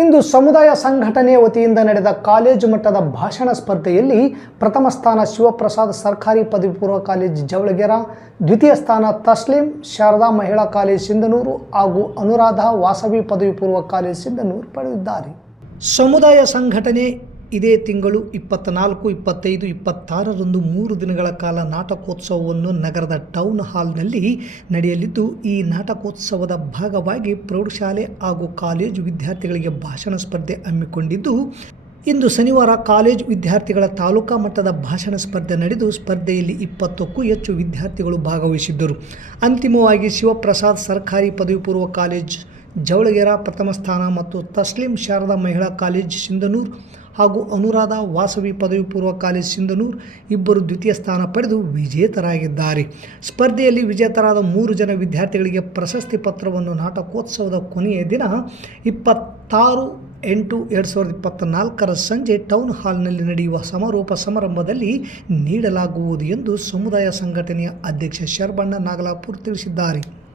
ಇಂದು ಸಮುದಾಯ ಸಂಘಟನೆ ವತಿಯಿಂದ ನಡೆದ ಕಾಲೇಜು ಮಟ್ಟದ ಭಾಷಣ ಸ್ಪರ್ಧೆಯಲ್ಲಿ ಪ್ರಥಮ ಸ್ಥಾನ ಶಿವಪ್ರಸಾದ್ ಸರ್ಕಾರಿ ಪದವಿ ಪೂರ್ವ ಕಾಲೇಜು ಜವಳಗೆರ, ದ್ವಿತೀಯ ಸ್ಥಾನ ತಸ್ಲಿಂ, ಶಾರದಾ ಮಹಿಳಾ ಕಾಲೇಜು ಸಿಂಧನೂರು ಹಾಗೂ ಅನುರಾಧ ವಾಸವಿ ಪದವಿ ಪೂರ್ವ ಕಾಲೇಜು ಸಿಂಧನೂರು ಪಡೆದಿದ್ದಾರೆ. ಸಮುದಾಯ ಸಂಘಟನೆ ಇದೇ ತಿಂಗಳು ಇಪ್ಪತ್ತ್ನಾಲ್ಕು ಇಪ್ಪತ್ತೈದು, ಇಪ್ಪತ್ತಾರರಂದು ಮೂರು ದಿನಗಳ ಕಾಲ ನಾಟಕೋತ್ಸವವನ್ನು ನಗರದ ಟೌನ್ ಹಾಲ್ನಲ್ಲಿ ನಡೆಯಲಿದ್ದು, ಈ ನಾಟಕೋತ್ಸವದ ಭಾಗವಾಗಿ ಪ್ರೌಢಶಾಲೆ ಹಾಗೂ ಕಾಲೇಜು ವಿದ್ಯಾರ್ಥಿಗಳಿಗೆ ಭಾಷಣ ಸ್ಪರ್ಧೆ ಹಮ್ಮಿಕೊಂಡಿದ್ದು, ಇಂದು ಶನಿವಾರ ಕಾಲೇಜು ವಿದ್ಯಾರ್ಥಿಗಳ ತಾಲೂಕಾ ಮಟ್ಟದ ಭಾಷಣ ಸ್ಪರ್ಧೆ ನಡೆದು, ಸ್ಪರ್ಧೆಯಲ್ಲಿ ಇಪ್ಪತ್ತಕ್ಕೂ ಹೆಚ್ಚು ವಿದ್ಯಾರ್ಥಿಗಳು ಭಾಗವಹಿಸಿದ್ದರು. ಅಂತಿಮವಾಗಿ ಶಿವಪ್ರಸಾದ್ ಸರ್ಕಾರಿ ಪದವಿ ಪೂರ್ವ ಕಾಲೇಜ್, ಜವಳಗೆರ ಪ್ರಥಮ ಸ್ಥಾನ ಮತ್ತು ತಸ್ಲಿಂ ಶಾರದಾ ಮಹಿಳಾ ಕಾಲೇಜ್, ಸಿಂಧನೂರು ಹಾಗೂ ಅನುರಾಧ ವಾಸವಿ ಪದವಿ ಪೂರ್ವ ಕಾಲೇಜ್ ಸಿಂಧನೂರು ಇಬ್ಬರು ದ್ವಿತೀಯ ಸ್ಥಾನ ಪಡೆದು ವಿಜೇತರಾಗಿದ್ದಾರೆ. ಸ್ಪರ್ಧೆಯಲ್ಲಿ ವಿಜೇತರಾದ ಮೂರು ಜನ ವಿದ್ಯಾರ್ಥಿಗಳಿಗೆ ಪ್ರಶಸ್ತಿ ಪತ್ರವನ್ನು ನಾಟಕೋತ್ಸವದ ಕೊನೆಯ ದಿನ ಇಪ್ಪತ್ತಾರು ಎಂಟು ಎರಡು ಸಾವಿರದ ಇಪ್ಪತ್ತ್ನಾಲ್ಕರ ಸಂಜೆ ಟೌನ್ ಹಾಲ್ನಲ್ಲಿ ನಡೆಯುವ ಸಮಾರೋಪ ಸಮಾರಂಭದಲ್ಲಿ ನೀಡಲಾಗುವುದು ಎಂದು ಸಮುದಾಯ ಸಂಘಟನೆಯ ಅಧ್ಯಕ್ಷ ಶರಬಣ್ಣ ನಾಗಲಾಪುರ್ ತಿಳಿಸಿದ್ದಾರೆ.